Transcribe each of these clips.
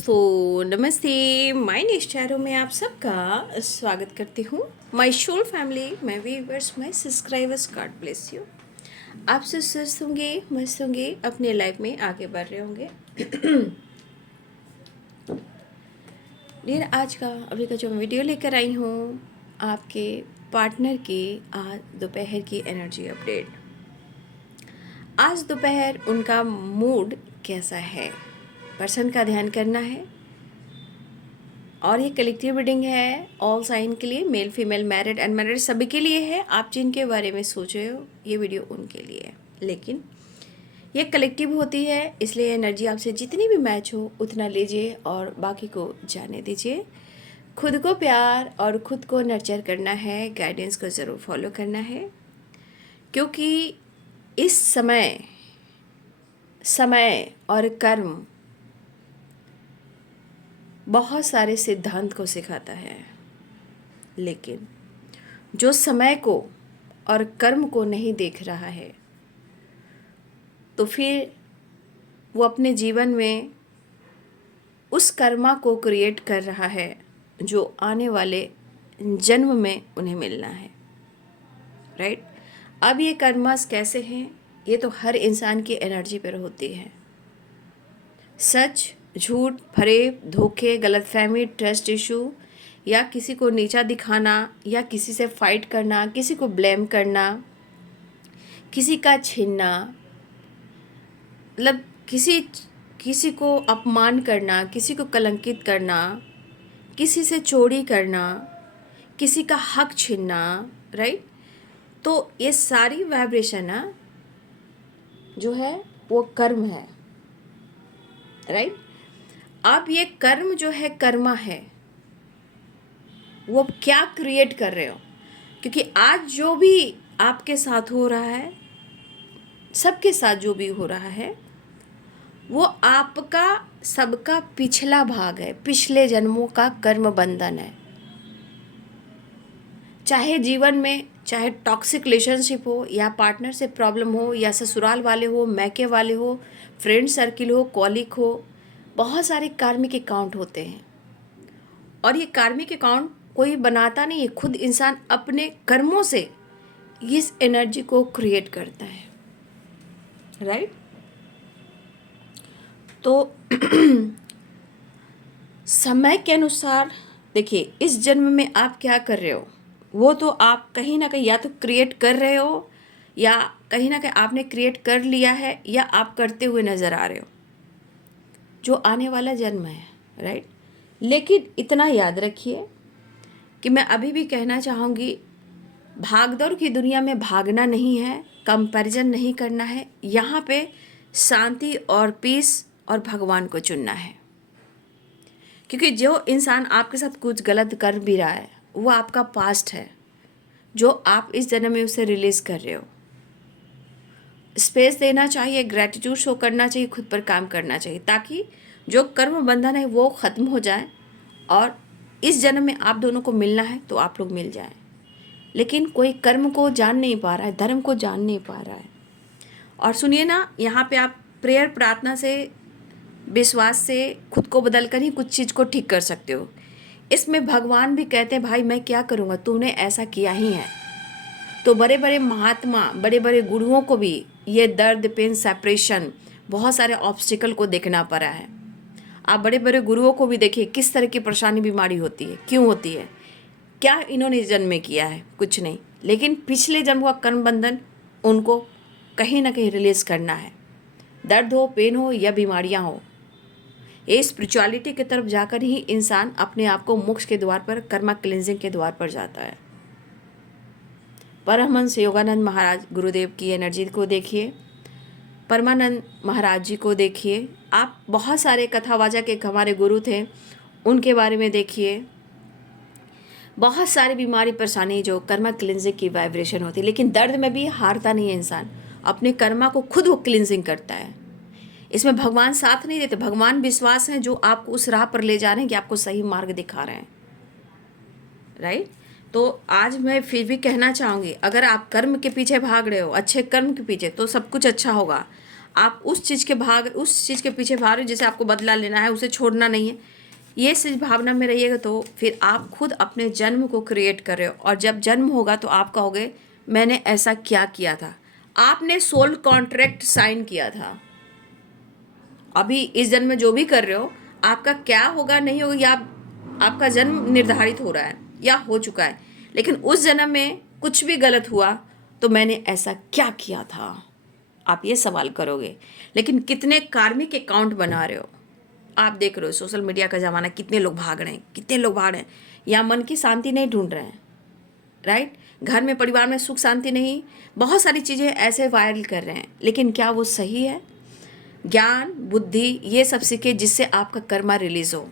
दोस्तों नमस्ते। माय निश्चारों में आप सबका स्वागत करती हूँ। My soul family, my viewers, my subscribers, God bless you. आप सब स्वस्थ होंगे, मस्त होंगे, अपने लाइफ में आगे बढ़ रहे होंगे। डियर, आज का अभी का जो मैं वीडियो लेकर आई हूँ, आपके पार्टनर की आज दोपहर की एनर्जी अपडेट। आज दोपहर उनका मूड कैसा है, पर्सन का ध्यान करना है। और ये कलेक्टिव रीडिंग है ऑल साइन के लिए, मेल फीमेल मैरिड अनमैरिड सभी के लिए है। आप जिनके बारे में सोच रहे हो ये वीडियो उनके लिए है, लेकिन ये कलेक्टिव होती है, इसलिए एनर्जी आपसे जितनी भी मैच हो उतना लीजिए और बाकी को जाने दीजिए। खुद को प्यार और खुद को नर्चर करना है, गाइडेंस को ज़रूर फॉलो करना है, क्योंकि इस समय और कर्म बहुत सारे सिद्धांत को सिखाता है, लेकिन जो समय को और कर्म को नहीं देख रहा है तो फिर वो अपने जीवन में उस कर्मा को क्रिएट कर रहा है जो आने वाले जन्म में उन्हें मिलना है। राइट? अब ये कर्मास कैसे हैं, ये तो हर इंसान की एनर्जी पर होती है। सच, झूठ, फरेब, धोखे, गलतफहमी, ट्रस्ट इशू, या किसी को नीचा दिखाना, या किसी से फाइट करना, किसी को ब्लेम करना, किसी का छीनना, मतलब किसी को अपमान करना, किसी को कलंकित करना, किसी से चोरी करना, किसी का हक छीनना। राइट? तो ये सारी वाइब्रेशन ना जो है वो कर्म है। राइट? अब ये कर्म जो है, कर्मा है, वो क्या क्रिएट कर रहे हो, क्योंकि आज जो भी आपके साथ हो रहा है, सबके साथ जो भी हो रहा है, वो आपका सबका पिछला भाग है, पिछले जन्मों का कर्म बंधन है। चाहे जीवन में चाहे टॉक्सिक रिलेशनशिप हो, या पार्टनर से प्रॉब्लम हो, या ससुराल वाले हो, मैके वाले हो, फ्रेंड सर्किल हो, कॉलिक हो, बहुत सारे कार्मिक अकाउंट होते हैं। और ये कार्मिक अकाउंट कोई बनाता नहीं है, खुद इंसान अपने कर्मों से इस एनर्जी को क्रिएट करता है। राइट? तो समय के अनुसार देखिए, इस जन्म में आप क्या कर रहे हो वो तो आप कहीं ना कहीं या तो क्रिएट कर रहे हो, या कहीं ना कहीं आपने क्रिएट कर लिया है, या आप करते हुए नज़र आ रहे हो जो आने वाला जन्म है। राइट? लेकिन इतना याद रखिए कि मैं अभी भी कहना चाहूँगी, भागदौड़ की दुनिया में भागना नहीं है, कंपैरिजन नहीं करना है, यहाँ पे शांति और पीस और भगवान को चुनना है। क्योंकि जो इंसान आपके साथ कुछ गलत कर भी रहा है वो आपका पास्ट है, जो आप इस जन्म में उसे रिलीज़ कर रहे हो। स्पेस देना चाहिए, ग्रैटिट्यूड शो करना चाहिए, खुद पर काम करना चाहिए, ताकि जो कर्म बंधन है वो ख़त्म हो जाए और इस जन्म में आप दोनों को मिलना है तो आप लोग मिल जाएं। लेकिन कोई कर्म को जान नहीं पा रहा है, धर्म को जान नहीं पा रहा है। और सुनिए ना, यहाँ पे आप प्रेयर, प्रार्थना से, विश्वास से खुद को बदल कर ही कुछ चीज़ को ठीक कर सकते हो। इसमें भगवान भी कहते हैं, भाई मैं क्या करूँगा, तूने ऐसा किया ही है। तो बड़े बड़े महात्मा, बड़े बड़े गुरुओं को भी ये दर्द, पेन, सेपरेशन, बहुत सारे ऑब्स्टिकल को देखना पड़ा है। आप बड़े बड़े गुरुओं को भी देखिए, किस तरह की परेशानी, बीमारी होती है, क्यों होती है, क्या इन्होंने जन्म में किया है, कुछ नहीं, लेकिन पिछले जन्म का कर्म बंधन उनको कहीं ना कहीं रिलीज़ करना है। दर्द हो, पेन हो, या बीमारियां हो, ये स्पिरिचुअलिटी की तरफ जाकर ही इंसान अपने आप को मोक्ष के द्वार पर, कर्मा क्लिनजिंग के द्वार पर जाता है। परमहंस योगानंद महाराज गुरुदेव की एनर्जी को देखिए, परमानंद महाराज जी को देखिए, आप बहुत सारे कथावाचक एक हमारे गुरु थे, उनके बारे में देखिए। बहुत सारी बीमारी, परेशानी जो कर्मा क्लिनजिंग की वाइब्रेशन होती है, लेकिन दर्द में भी हारता नहीं है इंसान, अपने कर्मा को खुद वो क्लिनजिंग करता है। इसमें भगवान साथ नहीं देते, भगवान विश्वास हैं जो आपको उस राह पर ले जा रहे हैं, कि आपको सही मार्ग दिखा रहे हैं। राइट? तो आज मैं फिर भी कहना चाहूँगी, अगर आप कर्म के पीछे भाग रहे हो, अच्छे कर्म के पीछे, तो सब कुछ अच्छा होगा। आप उस चीज़ के पीछे भाग रहे हो जैसे आपको बदला लेना है, उसे छोड़ना नहीं है, ये चीज़ भावना में रहिएगा तो फिर आप खुद अपने जन्म को क्रिएट कर रहे हो। और जब जन्म होगा तो आप कहोगे मैंने ऐसा क्या किया था, आपने सोल कॉन्ट्रैक्ट साइन किया था। अभी इस जन्म में जो भी कर रहे हो, आपका क्या होगा नहीं होगा, या आपका जन्म निर्धारित हो रहा है या हो चुका है, लेकिन उस जन्म में कुछ भी गलत हुआ तो मैंने ऐसा क्या किया था, आप ये सवाल करोगे। लेकिन कितने कार्मिक अकाउंट बना रहे हो, आप देख रहे हो सोशल मीडिया का ज़माना, कितने लोग भाग रहे हैं, कितने लोग भाग रहे हैं, या मन की शांति नहीं ढूंढ रहे हैं, राइट। घर में, परिवार में सुख शांति नहीं, बहुत सारी चीज़ें ऐसे वायरल कर रहे हैं, लेकिन क्या वो सही है। ज्ञान, बुद्धि, ये सब सीखे जिससे आपका कर्मा रिलीज हो।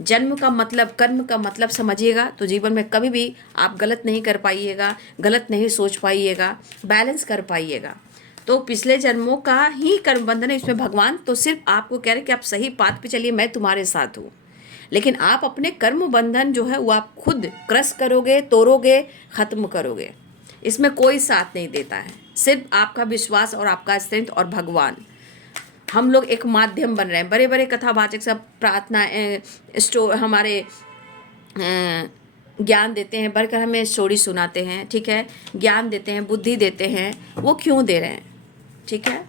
जन्म का मतलब, कर्म का मतलब समझिएगा तो जीवन में कभी भी आप गलत नहीं कर पाइएगा, गलत नहीं सोच पाइएगा, बैलेंस कर पाइएगा। तो पिछले जन्मों का ही कर्म बंधन है, इसमें भगवान तो सिर्फ आपको कह रहे कि आप सही पाथ पे चलिए, मैं तुम्हारे साथ हूँ। लेकिन आप अपने कर्म बंधन जो है वो आप खुद क्रश करोगे, तोड़ोगे, ख़त्म करोगे। इसमें कोई साथ नहीं देता है, सिर्फ आपका विश्वास और आपका स्ट्रेंथ और भगवान। हम लोग एक माध्यम बन रहे हैं। बड़े बड़े कथावाचक सब प्रार्थना हमारे ज्ञान देते हैं, बढ़कर हमें स्टोरी सुनाते हैं, ठीक है, ज्ञान देते हैं, बुद्धि देते हैं, वो क्यों दे रहे हैं, ठीक है।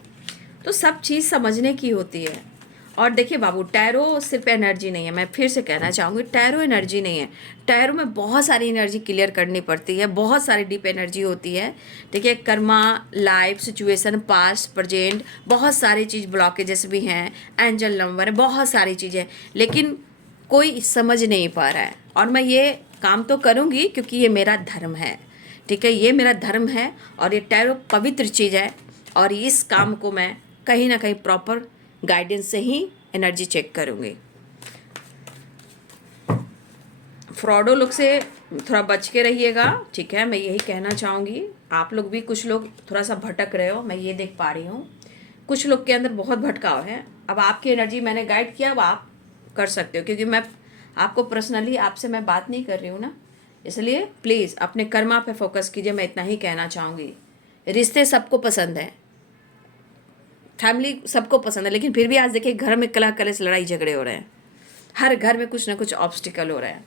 तो सब चीज़ समझने की होती है। और देखिए बाबू, टैरो सिर्फ एनर्जी नहीं है, मैं फिर से कहना चाहूँगी, टैरो एनर्जी नहीं है। टैरो में बहुत सारी एनर्जी क्लियर करनी पड़ती है, बहुत सारी डीप एनर्जी होती है, ठीक है। Karma, life, situation, past, present, बहुत सारी चीज़, ब्लॉकेजेस भी हैं, एंजल नंबर है, बहुत सारी चीज़ें, लेकिन कोई समझ नहीं पा रहा है। और मैं ये काम तो करूँगी क्योंकि ये मेरा धर्म है, ठीक है, ये मेरा धर्म है और ये टैरो पवित्र चीज़ है। और इस काम को मैं कहीं ना कहीं प्रॉपर गाइडेंस से ही एनर्जी चेक करूँगी। फ्रॉडो लोग से थोड़ा बच के रहिएगा, ठीक है, मैं यही कहना चाहूँगी। आप लोग भी, कुछ लोग थोड़ा सा भटक रहे हो, मैं ये देख पा रही हूँ, कुछ लोग के अंदर बहुत भटकाव है। अब आपकी एनर्जी मैंने गाइड किया, अब आप कर सकते हो, क्योंकि मैं आपको पर्सनली आपसे मैं बात नहीं कर रही हूँ ना, इसलिए प्लीज़ अपने कर्मा पे फोकस कीजिए, मैं इतना ही कहना चाहूँगी। रिश्ते सबको पसंद है, फैमिली सबको पसंद है, लेकिन फिर भी आज देखिए घर में कलह कलेश, लड़ाई झगड़े हो रहे हैं, हर घर में कुछ ना कुछ ऑब्स्टिकल हो रहा है।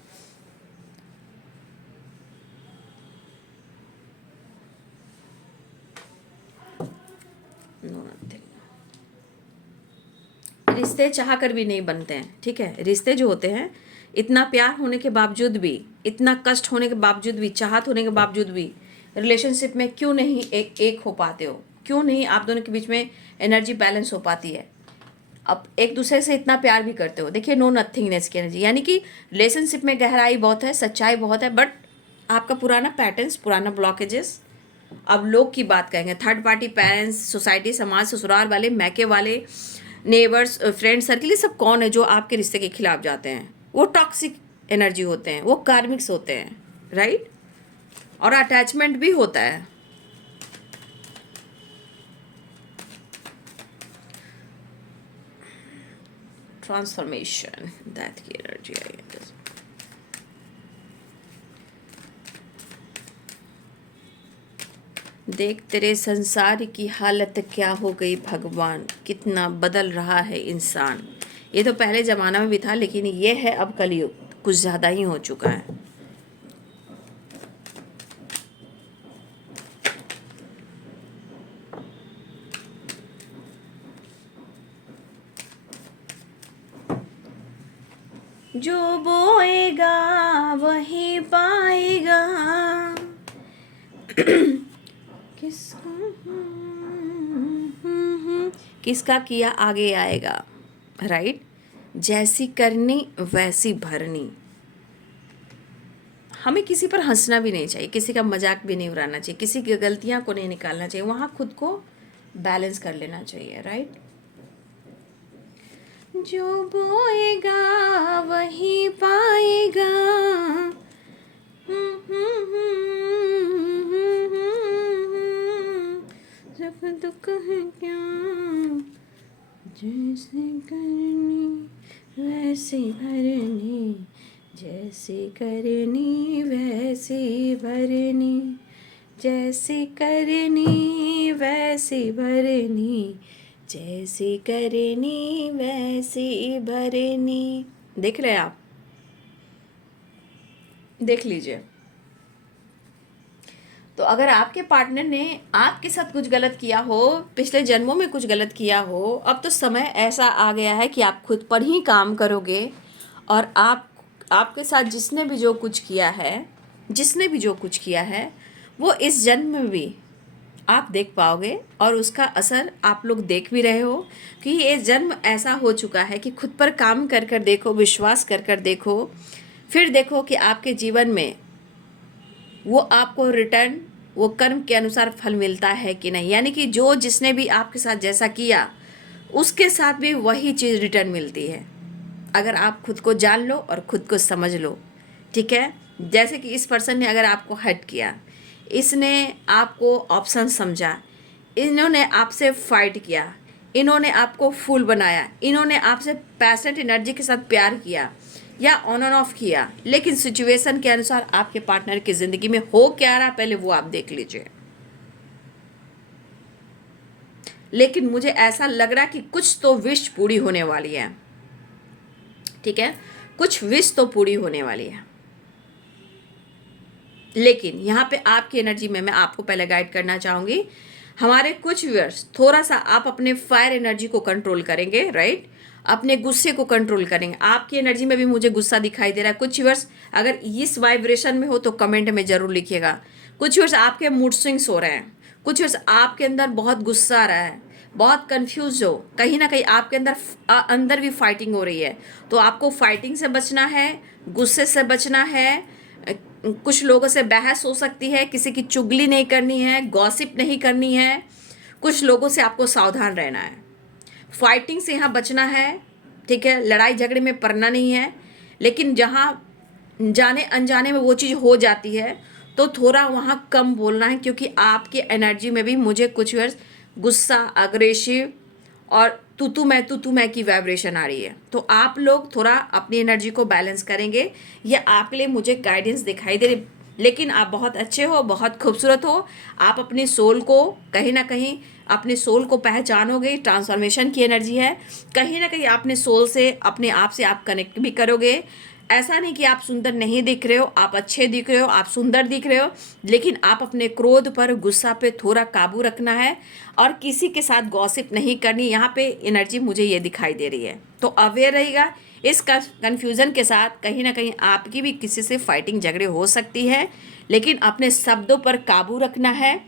रिश्ते चाह कर भी नहीं बनते हैं, ठीक है। रिश्ते जो होते हैं, इतना प्यार होने के बावजूद भी, इतना कष्ट होने के बावजूद भी, चाहत होने के बावजूद भी रिलेशनशिप में क्यों नहीं एक हो पाते हो, क्यों नहीं आप दोनों के बीच में एनर्जी बैलेंस हो पाती है। अब एक दूसरे से इतना प्यार भी करते हो, देखिए नो नथिंगनेस की एनर्जी, यानी कि रिलेशनशिप में गहराई बहुत है, सच्चाई बहुत है, बट आपका पुराना पैटर्न्स, पुराना ब्लॉकेजेस। अब लोग की बात कहेंगे, थर्ड पार्टी, पेरेंट्स, सोसाइटी, समाज, ससुराल वाले, मैके वाले, नेबर्स, फ्रेंड सर्किल, ये सब कौन है जो आपके रिश्ते के खिलाफ जाते हैं। वो टॉक्सिक एनर्जी होते हैं, वो कार्मिक्स होते हैं, राइट। और अटैचमेंट भी होता है। ट्रांसफॉर्मेशन, दैट की एनर्जी आई है। देख तेरे संसार की हालत क्या हो गई भगवान, कितना बदल रहा है इंसान। ये तो पहले ज़माना में भी था, लेकिन ये है अब कलयुग, कुछ ज़्यादा ही हो चुका है। जो बोएगा वही पाएगा, किसका किया आगे आएगा, राइट। जैसी करनी वैसी भरनी। हमें किसी पर हंसना भी नहीं चाहिए, किसी का मजाक भी नहीं उड़ाना चाहिए, किसी की गलतियां को नहीं निकालना चाहिए, वहाँ खुद को बैलेंस कर लेना चाहिए, राइट। जो बोएगा वही पाएगा, सुख दुख है क्या, जैसे करनी वैसे भरनी, जैसे करनी वैसे भरनी, जैसे करनी वैसे भरनी, जैसी करनी वैसी भरनी। देख रहे हैं आप, देख लीजिए। तो अगर आपके पार्टनर ने आपके साथ कुछ गलत किया हो, पिछले जन्मों में कुछ गलत किया हो, अब तो समय ऐसा आ गया है कि आप खुद पर ही काम करोगे। और आपके साथ जिसने भी जो कुछ किया है, जिसने भी जो कुछ किया है, वो इस जन्म में भी आप देख पाओगे। और उसका असर आप लोग देख भी रहे हो कि ये जन्म ऐसा हो चुका है कि खुद पर काम कर कर देखो, विश्वास कर कर देखो, फिर देखो कि आपके जीवन में वो आपको रिटर्न, वो कर्म के अनुसार फल मिलता है कि नहीं। यानी कि जो जिसने भी आपके साथ जैसा किया, उसके साथ भी वही चीज़ रिटर्न मिलती है, अगर आप खुद को जान लो और खुद को समझ लो। ठीक है, जैसे कि इस पर्सन ने अगर आपको हर्ट किया, इसने आपको ऑप्शन समझा, इन्होंने आपसे फाइट किया, इन्होंने आपको फूल बनाया, इन्होंने आपसे पैशनेट एनर्जी के साथ प्यार किया या ऑन एंड ऑफ किया, लेकिन सिचुएशन के अनुसार आपके पार्टनर की ज़िंदगी में हो क्या रहा पहले वो आप देख लीजिए। लेकिन मुझे ऐसा लग रहा कि कुछ तो विश पूरी होने वाली है। ठीक है, कुछ विश तो पूरी होने वाली है। लेकिन यहाँ पे आपकी एनर्जी में मैं आपको पहले गाइड करना चाहूँगी, हमारे कुछ व्यूअर्स थोड़ा सा आप अपने फायर एनर्जी को कंट्रोल करेंगे, राइट, अपने गुस्से को कंट्रोल करेंगे। आपकी एनर्जी में भी मुझे गुस्सा दिखाई दे रहा है। कुछ व्यूअर्स अगर इस वाइब्रेशन में हो तो कमेंट में ज़रूर लिखिएगा। कुछ व्यूअर्स आपके मूड स्विंग्स हो रहे हैं, कुछ व्यूअर्स आपके अंदर बहुत गुस्सा आ रहा है, बहुत कंफ्यूज हो, कहीं ना कहीं आपके अंदर अंदर भी फाइटिंग हो रही है। तो आपको फाइटिंग से बचना है, गुस्से से बचना है। कुछ लोगों से बहस हो सकती है, किसी की चुगली नहीं करनी है, गॉसिप नहीं करनी है, कुछ लोगों से आपको सावधान रहना है, फाइटिंग से यहाँ बचना है। ठीक है, लड़ाई झगड़े में पड़ना नहीं है। लेकिन जहाँ जाने अनजाने में वो चीज़ हो जाती है तो थोड़ा वहाँ कम बोलना है, क्योंकि आपकी एनर्जी में भी मुझे कुछ वर्ष गुस्सा, अग्रेसिव और तू तू मैं की वाइब्रेशन आ रही है। तो आप लोग थोड़ा अपनी एनर्जी को बैलेंस करेंगे, ये आपके लिए मुझे गाइडेंस दिखाई दे रही। लेकिन आप बहुत अच्छे हो, बहुत खूबसूरत हो, आप अपने सोल को कहीं ना कहीं, अपने सोल को पहचानोगे। ट्रांसफॉर्मेशन की एनर्जी है, कहीं ना कहीं अपने सोल से, अपने आप से आप कनेक्ट भी करोगे। ऐसा नहीं कि आप सुंदर नहीं दिख रहे हो, आप अच्छे दिख रहे हो, आप सुंदर दिख रहे हो, लेकिन आप अपने क्रोध पर, गुस्सा पे थोड़ा काबू रखना है और किसी के साथ गॉसिप नहीं करनी। यहाँ पे एनर्जी मुझे ये दिखाई दे रही है, तो अवेयर रहिएगा। इस कन्फ्यूज़न के साथ कहीं ना कहीं आपकी भी किसी से फाइटिंग झगड़े हो सकती है, लेकिन अपने शब्दों पर काबू रखना है,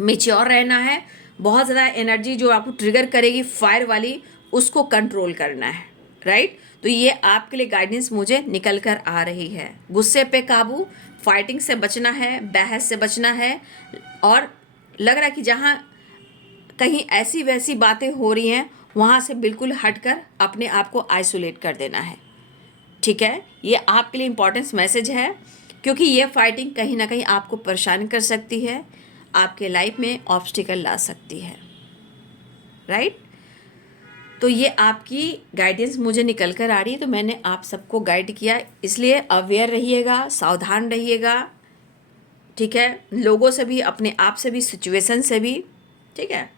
मेच्योर रहना है। बहुत ज़्यादा एनर्जी जो आपको ट्रिगर करेगी फायर वाली, उसको कंट्रोल करना है, राइट। तो ये आपके लिए गाइडेंस मुझे निकल कर आ रही है। गुस्से पे काबू, फाइटिंग से बचना है, बहस से बचना है, और लग रहा है कि जहाँ कहीं ऐसी वैसी बातें हो रही हैं वहाँ से बिल्कुल हटकर अपने आप को आइसोलेट कर देना है। ठीक है, ये आपके लिए इम्पोर्टेंस मैसेज है, क्योंकि ये फाइटिंग कहीं ना कहीं आपको परेशान कर सकती है, आपके लाइफ में ऑब्स्टिकल ला सकती है, राइट। तो ये आपकी गाइडेंस मुझे निकल कर आ रही है, तो मैंने आप सबको गाइड किया, इसलिए अवेयर रहिएगा, सावधान रहिएगा। ठीक है, लोगों से भी, अपने आप से भी, सिचुएशन से भी। ठीक है,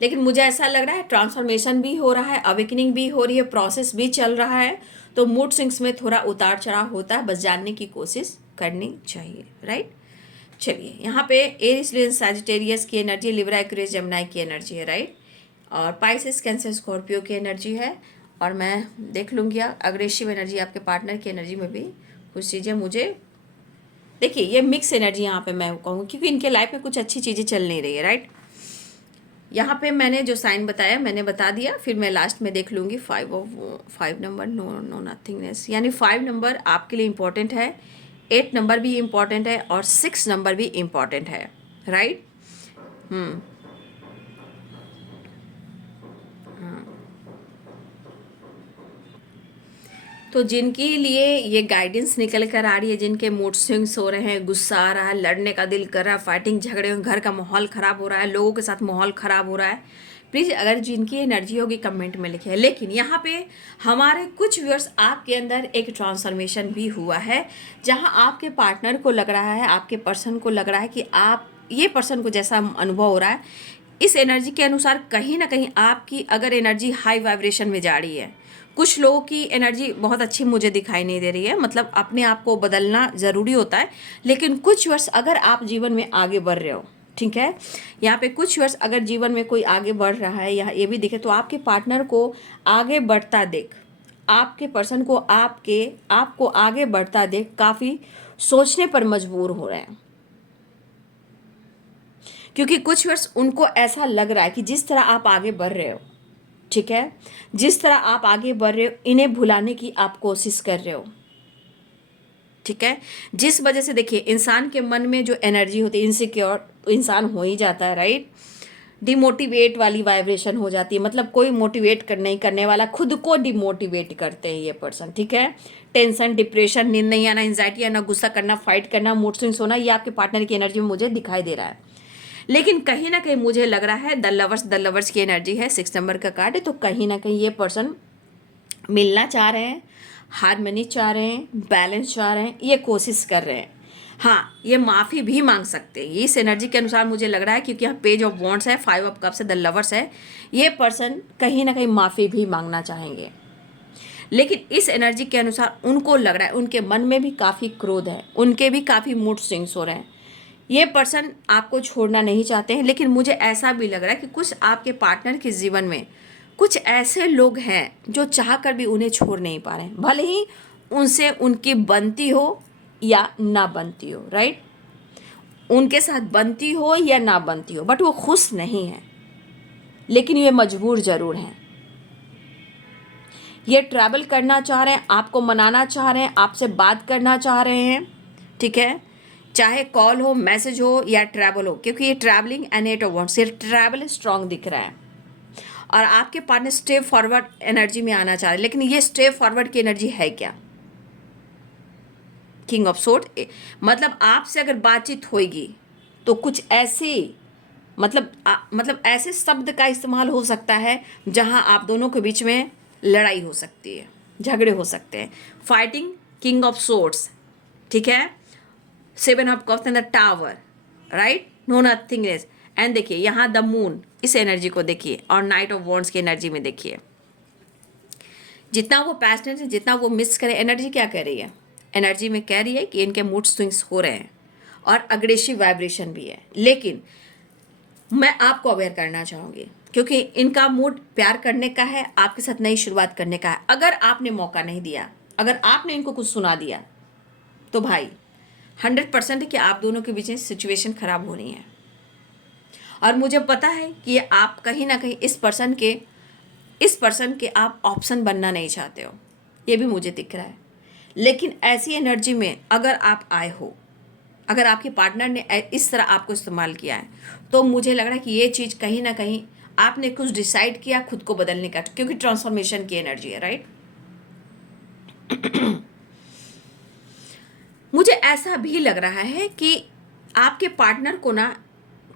लेकिन मुझे ऐसा लग रहा है ट्रांसफॉर्मेशन भी हो रहा है, अवेकनिंग भी हो रही है, प्रोसेस भी चल रहा है। तो मूड स्विंग्स में थोड़ा उतार चढ़ाव होता है, बस जानने की कोशिश करनी चाहिए, राइट। चलिए, यहाँ पे एरिस, लियो, सैजिटेरियस की एनर्जी, लिब्रा, एक्वेरियस, जेमिनी की एनर्जी है, राइट। और पाइसेस, कैंसर, स्कॉर्पियो की एनर्जी है। और मैं देख लूँगी अग्रेसिव एनर्जी, आपके पार्टनर की एनर्जी में भी कुछ चीज़ें मुझे, देखिए ये मिक्स एनर्जी यहाँ पे मैं कहूँ, क्योंकि इनके लाइफ में कुछ अच्छी चीज़ें चल नहीं रही है, राइट। यहाँ पे मैंने जो साइन बताया मैंने बता दिया, फिर मैं लास्ट में देख लूँगी 5 नंबर, नो नो नथिंगनेस, यानी 5 नंबर आपके लिए इम्पोर्टेंट है, 8 नंबर भी इम्पोर्टेंट है और 6 नंबर भी इम्पोर्टेंट है, राइट। तो जिनके लिए ये गाइडेंस निकल कर आ रही है, जिनके मूड स्विंग्स हो रहे हैं, गुस्सा आ रहा है, लड़ने का दिल कर रहा है, फाइटिंग झगड़े, घर का माहौल ख़राब हो रहा है, लोगों के साथ माहौल ख़राब हो रहा है, प्लीज़ अगर जिनकी एनर्जी होगी कमेंट में लिखिए। लेकिन यहाँ पे हमारे कुछ व्यूअर्स, आपके अंदर एक ट्रांसफॉर्मेशन भी हुआ है, जहाँ आपके पार्टनर को लग रहा है, आपके पर्सन को लग रहा है कि आप, ये पर्सन को जैसा अनुभव हो रहा है इस एनर्जी के अनुसार कहीं ना कहीं आपकी अगर एनर्जी हाई वाइब्रेशन में जा रही है, कुछ लोगों की एनर्जी बहुत अच्छी मुझे दिखाई नहीं दे रही है, मतलब अपने आप को बदलना ज़रूरी होता है, लेकिन कुछ वर्ष अगर आप जीवन में आगे बढ़ रहे हो, ठीक है, यहाँ पे कुछ वर्ष अगर जीवन में कोई आगे बढ़ रहा है, यहाँ ये भी दिखे तो आपके पार्टनर को आगे बढ़ता देख, आपके पर्सन को आपको आगे बढ़ता देख काफ़ी सोचने पर मजबूर हो रहे हैं, क्योंकि कुछ वर्ष उनको ऐसा लग रहा है कि जिस तरह आप आगे बढ़ रहे हो, ठीक है, जिस तरह आप आगे बढ़ रहे हो इन्हें भुलाने की आप कोशिश कर रहे हो, ठीक है, जिस वजह से देखिए इंसान के मन में जो एनर्जी होती है, इनसिक्योर इंसान हो ही जाता है, राइट, डिमोटिवेट वाली वाइब्रेशन हो जाती है, मतलब कोई मोटिवेट नहीं करने वाला, खुद को डिमोटिवेट करते हैं ये पर्सन, ठीक है, टेंशन, डिप्रेशन, नींद नहीं आना, एंजाइटी आना, गुस्सा करना, फाइट करना, मूड स्विंग्स होना, ये आपके पार्टनर की एनर्जी में मुझे दिखाई दे रहा है। लेकिन कहीं ना कहीं मुझे लग रहा है द लवर्स की एनर्जी है, 6 नंबर का कार्ड है, तो कहीं ना कहीं ये पर्सन मिलना चाह रहे हैं, हारमोनी चाह रहे हैं, बैलेंस चाह रहे हैं, ये कोशिश कर रहे हैं। हाँ, ये माफ़ी भी मांग सकते हैं, इस एनर्जी के अनुसार मुझे लग रहा है, क्योंकि यहाँ पेज ऑफ वॉन्ड्स है, 5 ऑफ कप्स है, द लवर्स है, ये पर्सन कहीं ना कहीं माफ़ी भी मांगना चाहेंगे। लेकिन इस एनर्जी के अनुसार उनको लग रहा है उनके मन में भी काफ़ी क्रोध है, उनके भी काफ़ी मूड स्विंग्स हो रहे हैं, ये पर्सन आपको छोड़ना नहीं चाहते हैं। लेकिन मुझे ऐसा भी लग रहा है कि कुछ आपके पार्टनर के जीवन में कुछ ऐसे लोग हैं जो चाह कर भी उन्हें छोड़ नहीं पा रहे हैं, भले ही उनसे उनकी बनती हो या ना बनती हो, राइट, उनके साथ बनती हो या ना बनती हो, बट वो खुश नहीं है, लेकिन ये मजबूर ज़रूर हैं। ये ट्रैवल करना चाह रहे हैं, आपको मनाना चाह रहे हैं, आपसे बात करना चाह रहे हैं, ठीक है, चाहे कॉल हो, मैसेज हो या ट्रैवल हो, क्योंकि ये ट्रैवलिंग एंड 8 ऑफ वॉन्ड्स, ये ट्रैवल स्ट्रॉन्ग दिख रहा है। और आपके पार्टनर स्टेप फॉरवर्ड एनर्जी में आना चाह रहे हैं, लेकिन ये स्टेप फॉरवर्ड की एनर्जी है क्या? किंग ऑफ सोर्ड, मतलब आपसे अगर बातचीत होगी तो कुछ ऐसे मतलब ऐसे शब्द का इस्तेमाल हो सकता है जहां आप दोनों के बीच में लड़ाई हो सकती है, झगड़े हो सकते हैं, फाइटिंग, किंग ऑफ सोर्ड्स, ठीक है, 7 of cups and the tower, right, no nothingness. And देखिए यहाँ द मून, इस एनर्जी को देखिए, और नाइट ऑफ वॉन्ड्स की एनर्जी में देखिए, जितना वो पैशनेट है, जितना वो मिस करे, एनर्जी क्या कह रही है? एनर्जी में कह रही है कि इनके मूड स्विंग्स हो रहे हैं और अग्रेसिव वाइब्रेशन भी है। लेकिन मैं आपको अवेयर करना चाहूँगी, क्योंकि इनका मूड प्यार करने का है, आपके साथ नई शुरुआत करने का है। अगर आपने मौका नहीं दिया, अगर आपने इनको कुछ सुना दिया, तो भाई 100% है कि आप दोनों के बीच में सिचुएशन खराब होनी है। और मुझे पता है कि आप कहीं ना कहीं इस पर्सन के आप ऑप्शन बनना नहीं चाहते हो, ये भी मुझे दिख रहा है। लेकिन ऐसी एनर्जी में अगर आप आए हो, अगर आपके पार्टनर ने इस तरह आपको इस्तेमाल किया है, तो मुझे लग रहा है कि ये चीज़ कहीं ना कहीं आपने कुछ डिसाइड किया खुद को बदलने का, क्योंकि ट्रांसफॉर्मेशन की एनर्जी है, राइट। मुझे ऐसा भी लग रहा है कि आपके पार्टनर को ना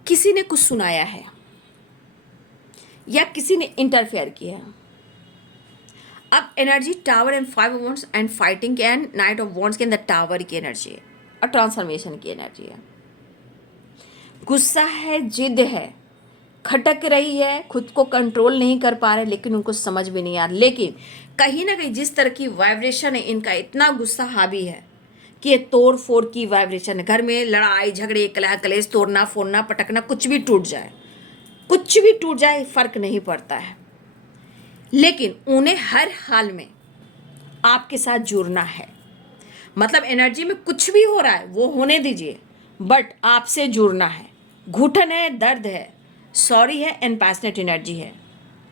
किसी ने कुछ सुनाया है या किसी ने इंटरफेयर किया है। अब energy tower and 5 of wands and fighting and night of wands के अंदर टावर की एनर्जी है और ट्रांसफॉर्मेशन की एनर्जी है। गुस्सा है, जिद है, खटक रही है, खुद को कंट्रोल नहीं कर पा रहे, लेकिन उनको समझ भी नहीं आ रहा। लेकिन कहीं ना कहीं जिस तरह की वाइब्रेशन है इनका, इतना गुस्सा हावी है कि ये तोड़ फोड़ की वाइब्रेशन है। घर में लड़ाई झगड़े, कलह कलेश, तोड़ना फोड़ना, पटकना, कुछ भी टूट जाए, कुछ भी टूट जाए, फर्क नहीं पड़ता है। लेकिन उन्हें हर हाल में आपके साथ जुड़ना है। मतलब एनर्जी में कुछ भी हो रहा है वो होने दीजिए, बट आपसे जुड़ना है। घुटन है, दर्द है, सॉरी है, एंड पैशनेट एनर्जी है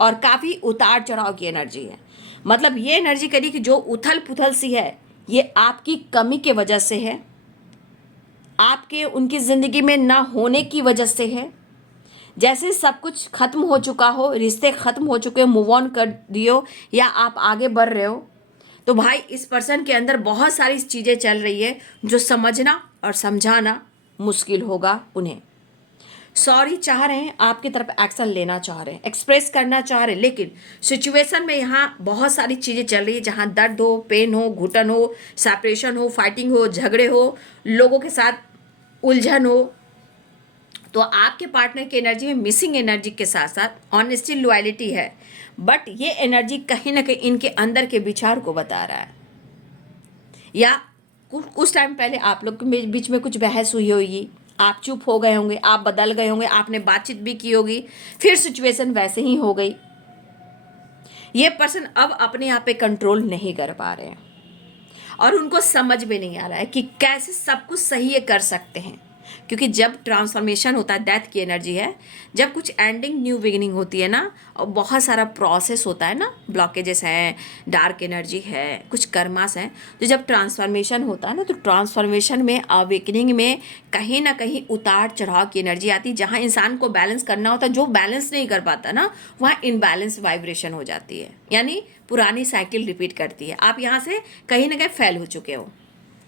और काफ़ी उतार चढ़ाव की एनर्जी है। मतलब ये एनर्जी करी कि जो उथल पुथल सी है ये आपकी कमी के वजह से है, आपके उनकी ज़िंदगी में ना होने की वजह से है। जैसे सब कुछ खत्म हो चुका हो, रिश्ते खत्म हो चुके हो, मूव ऑन कर दियो या आप आगे बढ़ रहे हो, तो भाई इस पर्सन के अंदर बहुत सारी चीज़ें चल रही है जो समझना और समझाना मुश्किल होगा उन्हें। सॉरी चाह रहे हैं, आपकी तरफ एक्शन लेना चाह रहे हैं, एक्सप्रेस करना चाह रहे हैं, लेकिन सिचुएशन में यहाँ बहुत सारी चीज़ें चल रही है जहाँ दर्द हो, पेन हो, घुटन हो, सेपरेशन हो, फाइटिंग हो, झगड़े हो, लोगों के साथ उलझन हो, तो आपके पार्टनर की एनर्जी में मिसिंग एनर्जी के साथ साथ ऑनेस्टी लॉयल्टी है, बट ये एनर्जी कहीं ना कहीं इनके अंदर के विचार को बता रहा है। या कुछ टाइम पहले आप लोग के बीच में कुछ बहस हुई होगी, आप चुप हो गए होंगे, आप बदल गए होंगे, आपने बातचीत भी की होगी, फिर सिचुएशन वैसे ही हो गई। ये पर्सन अब अपने आप पे कंट्रोल नहीं कर पा रहे हैं और उनको समझ में नहीं आ रहा है कि कैसे सब कुछ सही ये कर सकते हैं। क्योंकि जब ट्रांसफॉर्मेशन होता है, डेथ की एनर्जी है, जब कुछ एंडिंग न्यू बिगिनिंग होती है ना, और बहुत सारा प्रोसेस होता है ना, ब्लॉकेजेस हैं, डार्क एनर्जी है, कुछ कर्मास हैं, तो जब ट्रांसफॉर्मेशन होता है ना, तो ट्रांसफॉर्मेशन में अवेकनिंग में कहीं ना कहीं उतार चढ़ाव की एनर्जी आती है। जहाँ इंसान को बैलेंस करना होता है, जो बैलेंस नहीं कर पाता ना, वहाँ इनबैलेंस वाइब्रेशन हो जाती है, यानी पुरानी साइकिल रिपीट करती है। आप यहाँ से कहीं ना कहीं फेल हो चुके हो।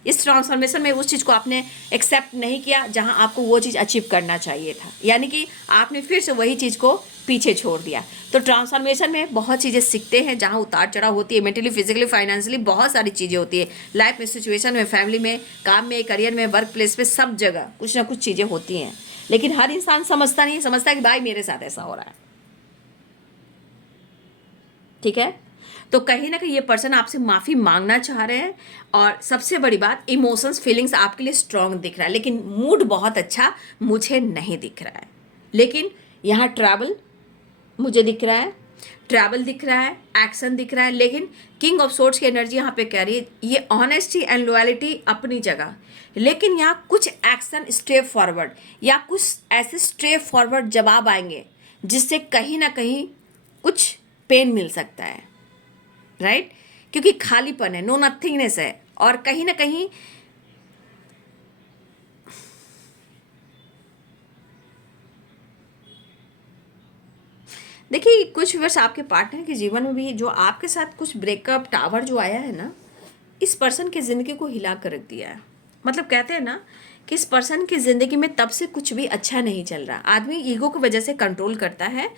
इस ट्रांसफॉर्मेशन में उस चीज़ को आपने एक्सेप्ट नहीं किया जहां आपको वो चीज़ अचीव करना चाहिए था, यानी कि आपने फिर से वही चीज़ को पीछे छोड़ दिया। तो ट्रांसफॉर्मेशन में बहुत चीज़ें सीखते हैं, जहां उतार चढ़ाव होती है, मेंटली, फिजिकली, फाइनेंशियली बहुत सारी चीज़ें होती है लाइफ में, सिचुएशन में, फैमिली में, काम में, करियर में, वर्क प्लेस पे, सब जगह कुछ ना कुछ चीज़ें होती हैं। लेकिन हर इंसान समझता नहीं है, समझता है कि भाई मेरे साथ ऐसा हो रहा है, ठीक है। तो कहीं ना कहीं ये पर्सन आपसे माफ़ी मांगना चाह रहे हैं। और सबसे बड़ी बात, इमोशंस, फीलिंग्स आपके लिए स्ट्रांग दिख रहा है, लेकिन मूड बहुत अच्छा मुझे नहीं दिख रहा है। लेकिन यहाँ ट्रैवल मुझे दिख रहा है, ट्रैवल दिख रहा है, एक्शन दिख रहा है। लेकिन किंग ऑफ सोर्ड्स की एनर्जी यहाँ पे कह रही है ये ऑनेस्टी एंड लॉयल्टी अपनी जगह, लेकिन यहाँ कुछ एक्शन स्टेप फॉरवर्ड या कुछ ऐसे स्टेप फॉरवर्ड जवाब आएंगे जिससे कहीं ना कहीं कुछ पेन मिल सकता है, राइट। क्योंकि खालीपन है, नो नथिंगनेस है, और कहीं ना कहीं देखिए कुछ वर्ष आपके पार्टनर के जीवन में भी जो आपके साथ कुछ ब्रेकअप टावर जो आया है ना, इस पर्सन की ज़िंदगी को हिला कर रख दिया है। मतलब कहते हैं ना कि इस पर्सन की ज़िंदगी में तब से कुछ भी अच्छा नहीं चल रहा। आदमी ईगो की वजह से कंट्रोल करता है,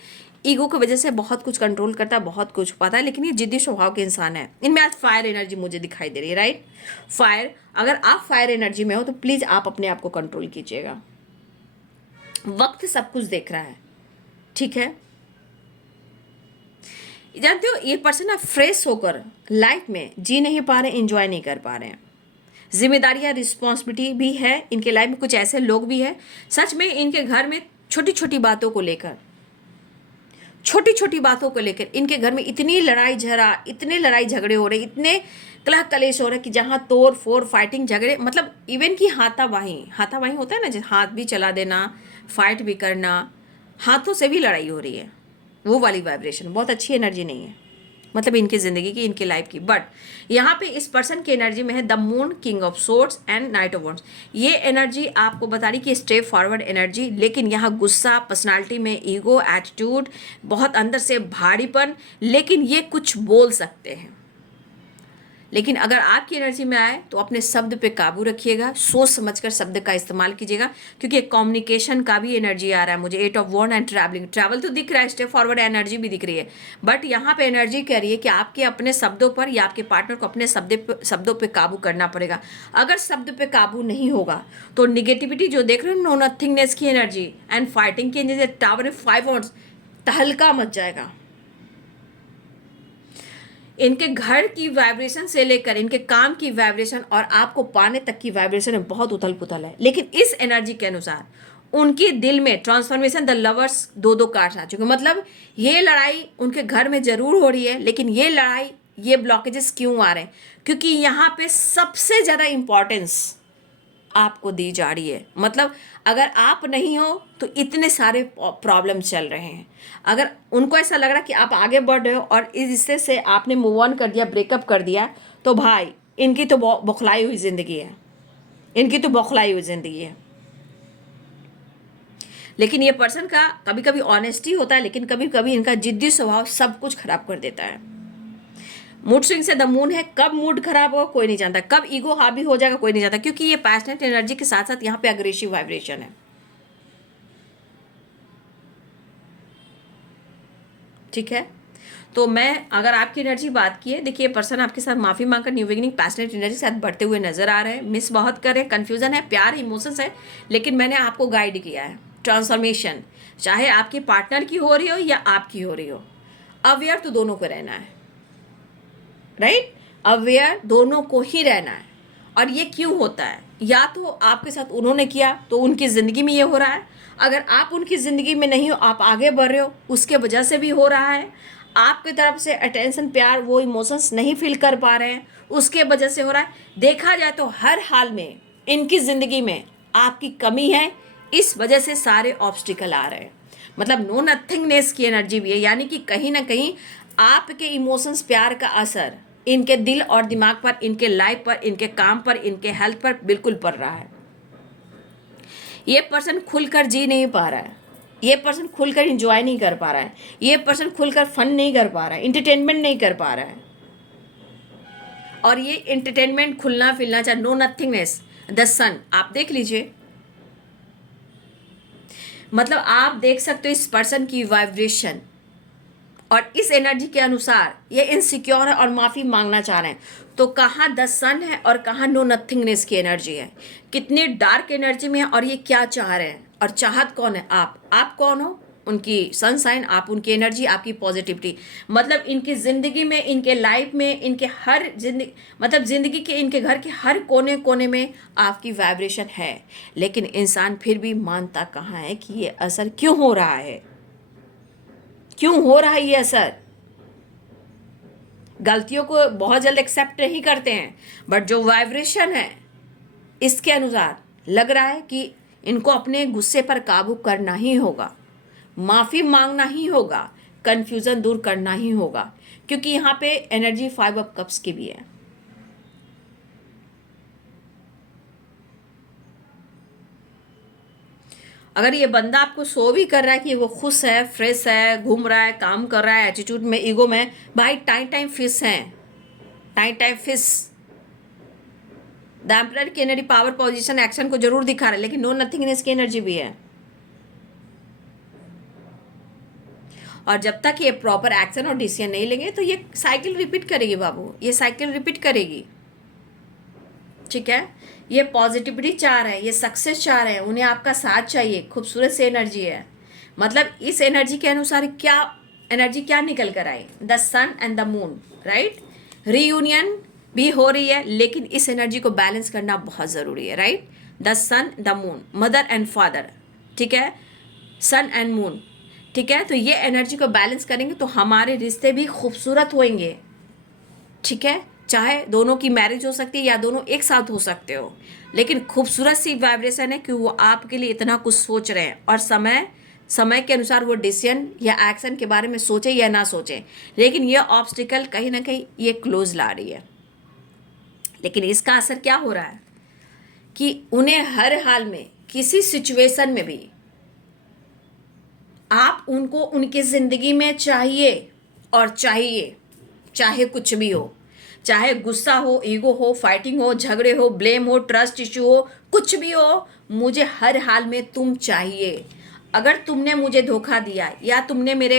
ईगो की वजह से बहुत कुछ कंट्रोल करता है, बहुत कुछ पाता है, लेकिन ये जिद्दी स्वभाव के इंसान है। इनमें आज फायर एनर्जी मुझे दिखाई दे रही है, राइट। फायर, अगर आप फायर एनर्जी में हो तो प्लीज़ आप अपने आप को कंट्रोल कीजिएगा। वक्त सब कुछ देख रहा है, ठीक है। जानते हो ये पर्सन ना फ्रेश होकर लाइफ में जी नहीं पा रहे, एंजॉय नहीं कर पा रहे हैं। जिम्मेदारियाँ, रिस्पॉन्सिबिलिटी भी है इनके लाइफ में। कुछ ऐसे लोग भी हैं सच में इनके घर में छोटी छोटी बातों को लेकर, छोटी छोटी बातों को लेकर इनके घर में इतनी लड़ाई झगड़े हो रहे, इतने कलह कलेश हो रहे कि जहाँ तोड़ फोड़, फाइटिंग, झगड़े, मतलब इवन की हाथापाई होता है ना, जैसे हाथ भी चला देना, फाइट भी करना, हाथों से भी लड़ाई हो रही है, वो वाली वाइब्रेशन बहुत अच्छी एनर्जी नहीं है, मतलब इनकी ज़िंदगी की, इनकी लाइफ की। बट यहाँ पे इस पर्सन की एनर्जी में है the moon, king of swords and night of wands. ये एनर्जी आपको बता रही कि स्टेप फॉरवर्ड एनर्जी, लेकिन यहाँ गुस्सा, पर्सनालिटी में ईगो, एटीट्यूड, बहुत अंदर से भारीपन, लेकिन ये कुछ बोल सकते हैं। लेकिन अगर आपकी एनर्जी में आए तो अपने शब्द पे काबू रखिएगा, सोच समझकर शब्द का इस्तेमाल कीजिएगा, क्योंकि एक कम्युनिकेशन का भी एनर्जी आ रहा है मुझे, 8 of wand and travelling. Travel तो दिख रहा है, स्टेप फॉरवर्ड एनर्जी भी दिख रही है, बट यहाँ पे एनर्जी कह रही है कि आपके अपने शब्दों पर या आपके पार्टनर को अपने शब्दों पर काबू करना पड़ेगा। अगर शब्द पे काबू नहीं होगा तो निगेटिविटी जो देख रहे हो, नो नथिंगनेस की एनर्जी एंड फाइटिंग की एनर्जी, टावर 5 वॉन्ड्स, तहलका मच जाएगा। इनके घर की वाइब्रेशन से लेकर इनके काम की वाइब्रेशन और आपको पाने तक की वाइब्रेशन में बहुत उथल पुथल है। लेकिन इस एनर्जी के अनुसार उनके दिल में ट्रांसफॉर्मेशन, द लवर्स, 2 कार्ड्स आ चुके, मतलब ये लड़ाई उनके घर में जरूर हो रही है, लेकिन ये लड़ाई, ये ब्लॉकेजेस क्यों आ रहे हैं? क्योंकि यहाँ पे सबसे ज़्यादा इंपॉर्टेंस आपको दी जा रही है। मतलब अगर आप नहीं हो तो इतने सारे प्रॉब्लम चल रहे हैं। अगर उनको ऐसा लग रहा है कि आप आगे बढ़ रहे हो और इस रिश्ते से आपने मूव ऑन कर दिया, ब्रेकअप कर दिया, तो भाई इनकी तो बौखलाई हुई ज़िंदगी है, इनकी तो बौखलाई हुई ज़िंदगी है। लेकिन ये पर्सन का कभी कभी ऑनेस्टी होता है, लेकिन कभी कभी इनका जिद्दी स्वभाव सब कुछ खराब कर देता है। मूड स्विंग से द मून है, कब मूड खराब हो कोई नहीं जानता, कब ईगो हावी हो जाएगा कोई नहीं जानता, क्योंकि ये पैशनेट एनर्जी के साथ साथ यहाँ पे अग्रेसिव वाइब्रेशन है, ठीक है। तो मैं अगर आपकी एनर्जी बात की है, देखिए पर्सन आपके साथ माफ़ी मांगकर न्यू बिगिनिंग, पैशनेट एनर्जी के साथ बढ़ते हुए नजर आ रहे हैं, मिस बहुत कर रहे हैं, कन्फ्यूजन है, प्यार, इमोशंस है, लेकिन मैंने आपको गाइड किया है, ट्रांसफॉर्मेशन, चाहे आपके पार्टनर की हो रही हो या आपकी हो रही हो, अवेयर तो दोनों को रहना है, राइट? अवेयर दोनों को ही रहना है। और ये क्यों होता है? या तो आपके साथ उन्होंने किया तो उनकी ज़िंदगी में ये हो रहा है, अगर आप उनकी ज़िंदगी में नहीं हो, आप आगे बढ़ रहे हो, उसके वजह से भी हो रहा है। आपकी तरफ से अटेंशन, प्यार, वो इमोशंस नहीं फील कर पा रहे हैं, उसके वजह से हो रहा है। देखा जाए तो हर हाल में इनकी ज़िंदगी में आपकी कमी है, इस वजह से सारे ऑब्स्टिकल आ रहे हैं। मतलब नो नथिंगनेस की एनर्जी भी है, यानी कि कहीं ना कहीं आपके इमोशंस, प्यार का असर इनके दिल और दिमाग पर, इनके लाइफ पर, इनके काम पर, इनके हेल्थ पर बिल्कुल पड़ रहा है। ये पर्सन खुलकर जी नहीं पा रहा है, ये पर्सन खुलकर इंजॉय नहीं कर पा रहा है, ये पर्सन खुलकर फन नहीं कर पा रहा है, इंटरटेनमेंट नहीं कर पा रहा है। और ये इंटरटेनमेंट, खुलना फिरना, चाहे नो नथिंगनेस, द सन आप देख लीजिए, मतलब आप देख सकते हो इस पर्सन की वाइब्रेशन, और इस एनर्जी के अनुसार ये इनसिक्योर है और माफ़ी मांगना चाह रहे हैं। तो कहाँ द सन है और कहाँ नो नथिंगनेस की एनर्जी है, कितनी डार्क एनर्जी में है, और ये क्या चाह रहे हैं, और चाहत कौन है? आप कौन हो? उनकी सन साइन, आप उनकी एनर्जी, आपकी पॉजिटिविटी। मतलब इनकी ज़िंदगी में, इनके लाइफ में, इनके हर जिंदगी, मतलब ज़िंदगी के, इनके घर के हर कोने कोने में आपकी वाइब्रेशन है। लेकिन इंसान फिर भी मानता कहाँ है कि ये असर क्यों हो रहा है, क्यों हो रहा है ये असर? गलतियों को बहुत जल्द एक्सेप्ट नहीं करते हैं, बट जो वाइब्रेशन है इसके अनुसार लग रहा है कि इनको अपने गुस्से पर काबू करना ही होगा, माफ़ी मांगना ही होगा, कन्फ्यूज़न दूर करना ही होगा, क्योंकि यहाँ पे एनर्जी 5 ऑफ कप्स की भी है। अगर ये बंदा आपको शो भी कर रहा है कि वो खुश है, फ्रेश है, घूम रहा है, काम कर रहा है, एटीट्यूड में, ईगो में, भाई टाइम फिश हैं, टाइम फिश। द एम्परर की एनर्जी पावर, पोजीशन, एक्शन को जरूर दिखा रहा है, लेकिन नो नथिंगनेस की एनर्जी भी है। और जब तक ये प्रॉपर एक्शन और डिसीजन नहीं लेंगे तो ये साइकिल रिपीट करेगी बाबू, ये साइकिल रिपीट करेगी। ठीक है, ये पॉजिटिविटी चाह रहे हैं, ये सक्सेस चाह रहे हैं, उन्हें आपका साथ चाहिए, खूबसूरत सी एनर्जी है। मतलब इस एनर्जी के अनुसार क्या एनर्जी क्या निकल कर आई? The sun and the moon, right? Reunion भी हो रही है, लेकिन इस एनर्जी को बैलेंस करना बहुत ज़रूरी है, right? The sun, the moon, mother and father, ठीक है, सन एंड मून, ठीक है। तो ये एनर्जी को बैलेंस करेंगे तो हमारे रिश्ते भी खूबसूरत होंगे, ठीक है। चाहे दोनों की मैरिज हो सकती है या दोनों एक साथ हो सकते हो, लेकिन खूबसूरत सी वाइब्रेशन है कि वो आपके लिए इतना कुछ सोच रहे हैं, और समय के अनुसार वो डिसीजन या एक्शन के बारे में सोचे या ना सोचे, लेकिन ये ऑब्स्टिकल कहीं ना कहीं ये क्लोज ला रही है। लेकिन इसका असर क्या हो रहा है कि उन्हें हर हाल में, किसी सिचुएशन में भी आप उनको उनकी ज़िंदगी में चाहिए, और चाहिए, चाहे कुछ भी हो, चाहे गुस्सा हो, ईगो हो, फाइटिंग हो, झगड़े हो, ब्लेम हो, ट्रस्ट इश्यू हो, कुछ भी हो, मुझे हर हाल में तुम चाहिए। अगर तुमने मुझे धोखा दिया या तुमने मेरे,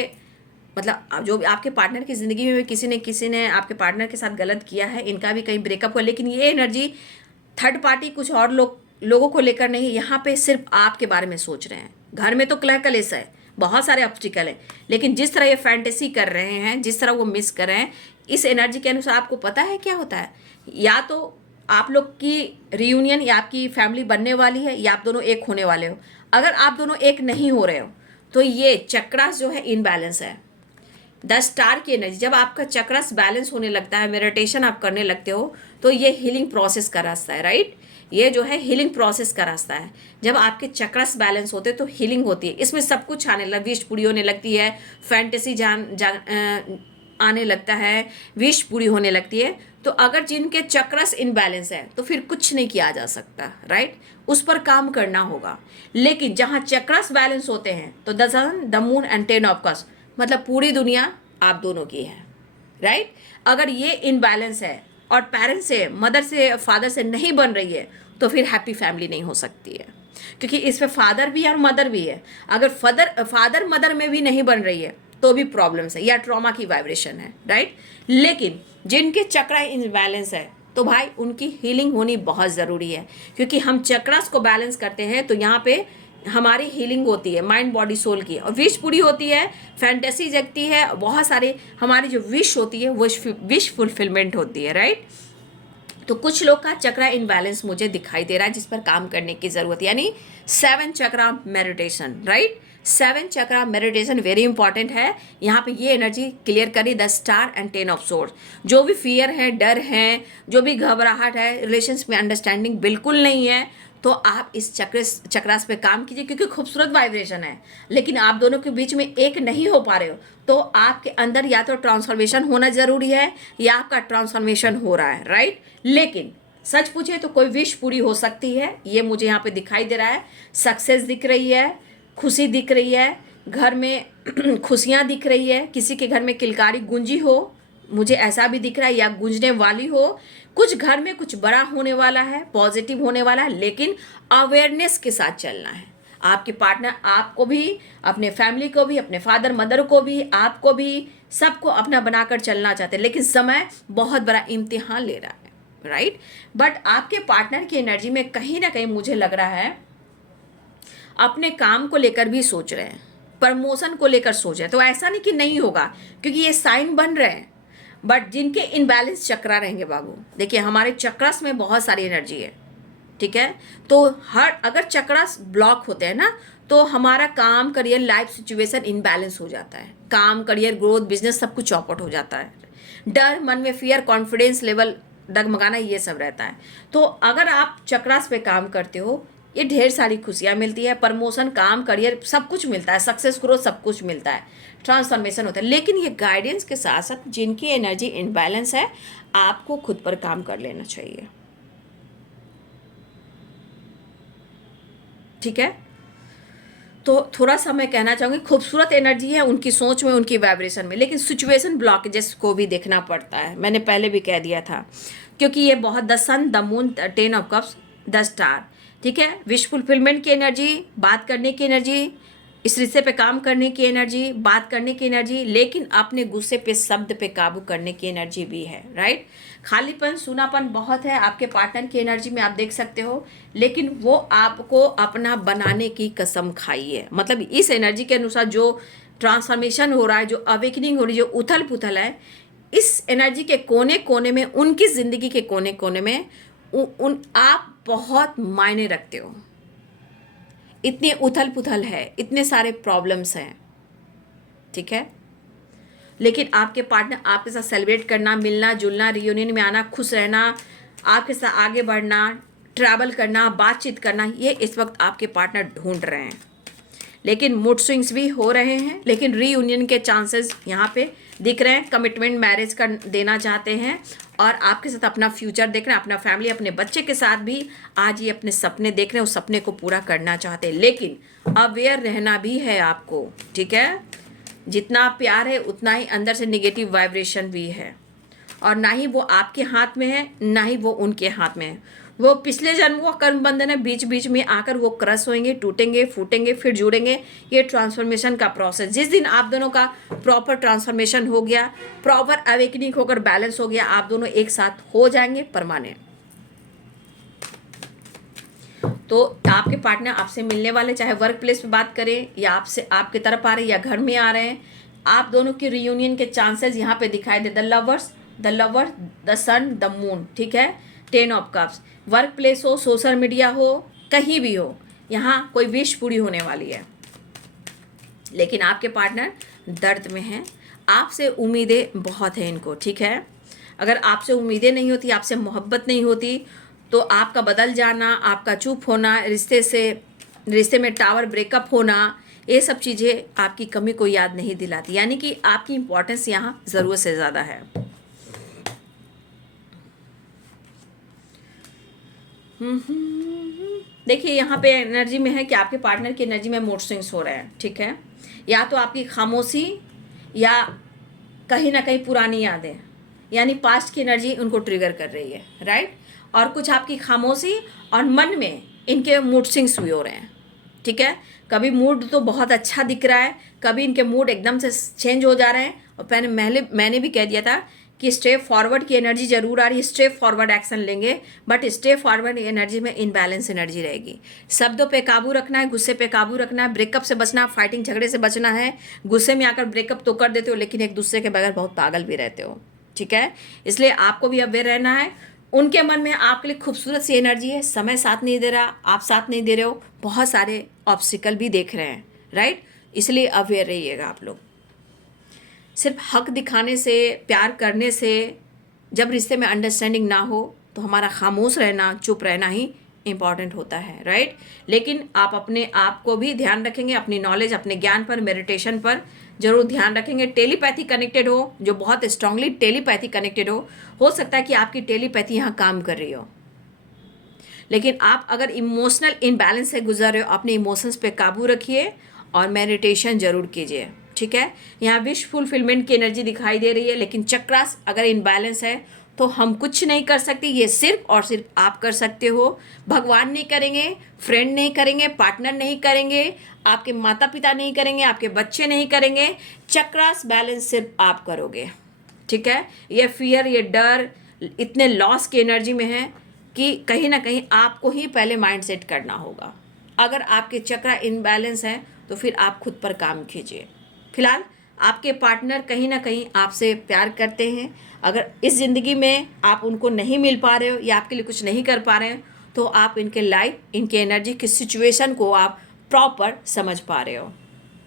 मतलब जो आपके पार्टनर की ज़िंदगी में किसी ने आपके पार्टनर के साथ गलत किया है, इनका भी कहीं ब्रेकअप हुआ, लेकिन ये एनर्जी थर्ड पार्टी कुछ और लोगों को लेकर नहीं, यहाँ पे सिर्फ आपके बारे में सोच रहे हैं। घर में तो कलह कलेश है, बहुत सारे ऑब्स्टिकल हैं, लेकिन जिस तरह ये फैंटेसी कर रहे हैं, जिस तरह वो मिस कर रहे हैं, इस एनर्जी के अनुसार आपको पता है क्या होता है? या तो आप लोग की रियूनियन या आपकी फैमिली बनने वाली है, या आप दोनों एक होने वाले हो। अगर आप दोनों एक नहीं हो रहे हो तो ये चक्रास जो है इनबैलेंस है। द स्टार की एनर्जी, जब आपका चक्रास बैलेंस होने लगता है, मेडिटेशन आप करने लगते हो, तो ये हीलिंग प्रोसेस का रास्ता है, राइट? ये जो है हीलिंग प्रोसेस का रास्ता है। जब आपके चक्रास बैलेंस होते हैं तो हीलिंग होती है, इसमें सब कुछ आने लग, विश पूरी होने लगती है, फैंटेसी आने लगता है, विश पूरी होने लगती है। तो अगर जिनके चक्रास इनबैलेंस है तो फिर कुछ नहीं किया जा सकता, राइट? उस पर काम करना होगा। लेकिन जहाँ चक्रास बैलेंस होते हैं तो the sun, the moon and 10 of cups, मतलब पूरी दुनिया आप दोनों की है, राइट? अगर ये इनबैलेंस है और पेरेंट्स से, मदर से, फादर से नहीं बन रही है, तो फिर हैप्पी फैमिली नहीं हो सकती है, क्योंकि इसमें फादर भी है और मदर भी है। अगर फादर मदर में भी नहीं बन रही है तो भी प्रॉब्लम्स है, या ट्रॉमा की वाइब्रेशन है, राइट? लेकिन जिनके चक्रा इनबैलेंस है तो भाई उनकी हीलिंग होनी बहुत ज़रूरी है, क्योंकि हम चक्रास को बैलेंस करते हैं तो यहाँ पे हमारी हीलिंग होती है माइंड बॉडी सोल की, और विश पूरी होती है, फैंटेसी जगती है, बहुत सारे हमारी जो विश होती है वो विश फुलफिलमेंट होती है, राइट। तो कुछ लोग का चक्रा इनबैलेंस मुझे दिखाई दे रहा है जिस पर काम करने की जरूरत है, यानी 7 चक्रा मेडिटेशन, राइट। 7 चक्रा मेडिटेशन वेरी इंपॉर्टेंट है। यहाँ पे ये एनर्जी क्लियर करी, the star and 10 of swords. जो भी फियर है, डर है, जो भी घबराहट है, रिलेशंस में अंडरस्टैंडिंग बिल्कुल नहीं है, तो आप इस चक्रास पे काम कीजिए, क्योंकि खूबसूरत वाइब्रेशन है, लेकिन आप दोनों के बीच में एक नहीं हो पा रहे हो, तो आपके अंदर या तो ट्रांसफॉर्मेशन होना जरूरी है या आपका ट्रांसफॉर्मेशन हो रहा है, राइट। लेकिन सच पूछे तो कोई विश पूरी हो सकती है, ये मुझे यहाँ पे दिखाई दे रहा है। सक्सेस दिख रही है, खुशी दिख रही है, घर में खुशियाँ दिख रही है, किसी के घर में किलकारी गूंजी हो, मुझे ऐसा भी दिख रहा है, या गूंजने वाली हो, कुछ घर में कुछ बड़ा होने वाला है, पॉजिटिव होने वाला है, लेकिन अवेयरनेस के साथ चलना है। आपके पार्टनर आपको भी, अपने फैमिली को भी, अपने फादर मदर को भी, आपको भी, सबको अपना बनाकर चलना चाहते हैं, लेकिन समय बहुत बड़ा इम्तिहान ले रहा है, राइट। बट आपके पार्टनर की एनर्जी में कहीं ना कहीं मुझे लग रहा है अपने काम को लेकर भी सोच रहे हैं, प्रमोशन को लेकर सोच रहे हैं। तो ऐसा नहीं कि नहीं होगा, क्योंकि ये साइन बन रहे हैं, बट जिनके इनबैलेंस चक्रा रहेंगे बाबू, देखिए हमारे चक्रास में बहुत सारी एनर्जी है, ठीक है। तो अगर चक्रास ब्लॉक होते हैं ना, तो हमारा काम, करियर, लाइफ सिचुएशन इनबैलेंस हो जाता है, काम, करियर, ग्रोथ, बिजनेस सब कुछ चौपट हो जाता है, डर मन में, फियर, कॉन्फिडेंस लेवल डगमगाना, ये सब रहता है। तो अगर आप चक्रास पे काम करते हो, ये ढेर सारी खुशियाँ मिलती है, प्रमोशन, काम, करियर सब कुछ मिलता है, सक्सेस, ग्रोथ सब कुछ मिलता है, ट्रांसफॉर्मेशन होता है। लेकिन ये गाइडेंस के साथ साथ जिनकी एनर्जी इनबैलेंस है, आपको खुद पर काम कर लेना चाहिए, ठीक है। तो थोड़ा सा मैं कहना चाहूँगी, खूबसूरत एनर्जी है उनकी सोच में, उनकी वाइब्रेशन में, लेकिन सिचुएशन ब्लॉकेजेस को भी देखना पड़ता है, मैंने पहले भी कह दिया था, क्योंकि ये बहुत, the sun, the moon, 10 of cups, the star, ठीक है। विश फुलफिलमेंट की एनर्जी, बात करने की एनर्जी, इस रिश्ते पे काम करने की एनर्जी, बात करने की एनर्जी, लेकिन अपने गुस्से पे, शब्द पे काबू करने की एनर्जी भी है, राइट। खालीपन, सूनापन बहुत है आपके पार्टनर की एनर्जी में, आप देख सकते हो, लेकिन वो आपको अपना बनाने की कसम खाई है। मतलब इस एनर्जी के अनुसार जो ट्रांसफॉर्मेशन हो रहा है, जो अवेकनिंग हो रही है, जो उथल पुथल है, इस एनर्जी के कोने कोने में, उनकी ज़िंदगी के कोने कोने में आप बहुत मायने रखते हो। इतने उथल पुथल है, इतने सारे प्रॉब्लम्स हैं, ठीक है, लेकिन आपके पार्टनर आपके साथ सेलिब्रेट करना, मिलना जुलना, रियूनियन में आना, खुश रहना, आपके साथ आगे बढ़ना, ट्रैवल करना, बातचीत करना, ये इस वक्त आपके पार्टनर ढूंढ रहे हैं। लेकिन मूड स्विंग्स भी हो रहे हैं, लेकिन रीयूनियन के चांसेस यहाँ पे दिख रहे हैं। कमिटमेंट मैरिज का देना चाहते हैं और आपके साथ अपना फ्यूचर देख रहे हैं, अपना फैमिली, अपने बच्चे के साथ भी आज ये अपने सपने देख रहे हैं, उस सपने को पूरा करना चाहते हैं। लेकिन अवेयर रहना भी है आपको, ठीक है। जितना प्यार है उतना ही अंदर से नेगेटिव वाइब्रेशन भी है, और ना ही वो आपके हाथ में है, ना ही वो उनके हाथ में है। वो पिछले जन्म का कर्म बंधन है, बीच बीच में आकर वो क्रश होंगे, टूटेंगे, फूटेंगे, फिर जुड़ेंगे। ये ट्रांसफॉर्मेशन का प्रोसेस, जिस दिन आप दोनों का प्रॉपर ट्रांसफॉर्मेशन हो गया, प्रॉपर अवेकनिंग होकर बैलेंस हो गया, आप दोनों एक साथ हो जाएंगे परमानेंट। तो आपके पार्टनर आपसे मिलने वाले, चाहे वर्क प्लेस पे बात करें या आपसे आपके तरफ आ रहे हैं या घर में आ रहे हैं, आप दोनों की रियूनियन के चांसेस यहाँ पे दिखाई दे। The lovers, the sun, the moon, ठीक है। 10 ऑफ कप्स, वर्क प्लेस हो, सोशल मीडिया हो, कहीं भी हो, यहाँ कोई विश पूरी होने वाली है। लेकिन आपके पार्टनर दर्द में हैं, आपसे उम्मीदें बहुत हैं इनको, ठीक है। अगर आपसे उम्मीदें नहीं होती, आपसे मोहब्बत नहीं होती, तो आपका बदल जाना, आपका चुप होना, रिश्ते में टावर ब्रेकअप होना, ये सब चीज़ें आपकी कमी को याद नहीं दिलाती, यानी कि आपकी इम्पोर्टेंस यहाँ ज़रूरत से ज़्यादा है। देखिए यहाँ पे एनर्जी में है कि आपके पार्टनर की एनर्जी में मूड स्विंग्स हो रहे हैं, ठीक है। या तो आपकी खामोशी या कहीं ना कहीं पुरानी यादें, यानी पास्ट की एनर्जी उनको ट्रिगर कर रही है, राइट। और कुछ आपकी खामोशी और मन में इनके मूड स्विंग्स हुए हो रहे हैं, ठीक है। कभी मूड तो बहुत अच्छा दिख रहा है, कभी इनके मूड एकदम से चेंज हो जा रहे हैं। और मैंने भी कह दिया था कि स्टेप फॉरवर्ड की एनर्जी जरूर आ रही है, स्टेप फॉरवर्ड एक्शन लेंगे, बट स्टेप फॉरवर्ड एनर्जी में इनबैलेंस एनर्जी रहेगी। शब्दों पे काबू रखना है, गुस्से पे काबू रखना है, ब्रेकअप से बचना, फाइटिंग झगड़े से बचना है। गुस्से में आकर ब्रेकअप तो कर देते हो, लेकिन एक दूसरे के बगैर बहुत पागल भी रहते हो, ठीक है। इसलिए आपको भी अवेयर रहना है। उनके मन में आपके लिए खूबसूरत सी एनर्जी है, समय साथ नहीं दे रहा, आप साथ नहीं दे रहे हो, बहुत सारे ऑब्स्टिकल भी देख रहे हैं, राइट। इसलिए अवेयर रहिएगा आप लोग। सिर्फ हक दिखाने से, प्यार करने से, जब रिश्ते में अंडरस्टैंडिंग ना हो तो हमारा खामोश रहना, चुप रहना ही इम्पॉर्टेंट होता है, राइट। लेकिन आप अपने आप को भी ध्यान रखेंगे, अपनी नॉलेज, अपने ज्ञान पर, मेडिटेशन पर जरूर ध्यान रखेंगे। टेलीपैथी कनेक्टेड हो, जो बहुत स्ट्रांगली टेलीपैथी कनेक्टेड हो सकता है कि आपकी टेलीपैथी यहाँ काम कर रही हो। लेकिन आप अगर इमोशनल इनबैलेंस से गुजर रहे हो, अपने इमोशंस पे काबू रखिए और मेडिटेशन जरूर कीजिए, ठीक है। यहाँ विश फुलफिलमेंट की एनर्जी दिखाई दे रही है, लेकिन चक्रास अगर इनबैलेंस है तो हम कुछ नहीं कर सकते, ये सिर्फ और सिर्फ आप कर सकते हो। भगवान नहीं करेंगे, फ्रेंड नहीं करेंगे, पार्टनर नहीं करेंगे, आपके माता पिता नहीं करेंगे, आपके बच्चे नहीं करेंगे। चक्रास बैलेंस सिर्फ आप करोगे, ठीक है। ये फियर, ये डर इतने लॉस की एनर्जी में है कि कहीं ना कहीं आपको ही पहले माइंड सेट करना होगा। अगर आपके चक्रा इनबैलेंस है तो फिर आप खुद पर काम कीजिए। फिलहाल आपके पार्टनर कहीं ना कहीं आपसे प्यार करते हैं। अगर इस ज़िंदगी में आप उनको नहीं मिल पा रहे हो या आपके लिए कुछ नहीं कर पा रहे हो, तो आप इनके लाइफ, इनके एनर्जी की सिचुएशन को आप प्रॉपर समझ पा रहे हो,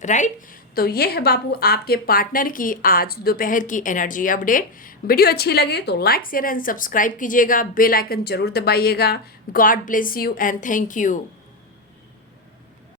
राइट। तो ये है बापू आपके पार्टनर की आज दोपहर की एनर्जी अपडेट। वीडियो अच्छी लगे तो लाइक, शेयर एंड सब्सक्राइब कीजिएगा, बेल आइकन जरूर दबाइएगा। God bless you and thank you.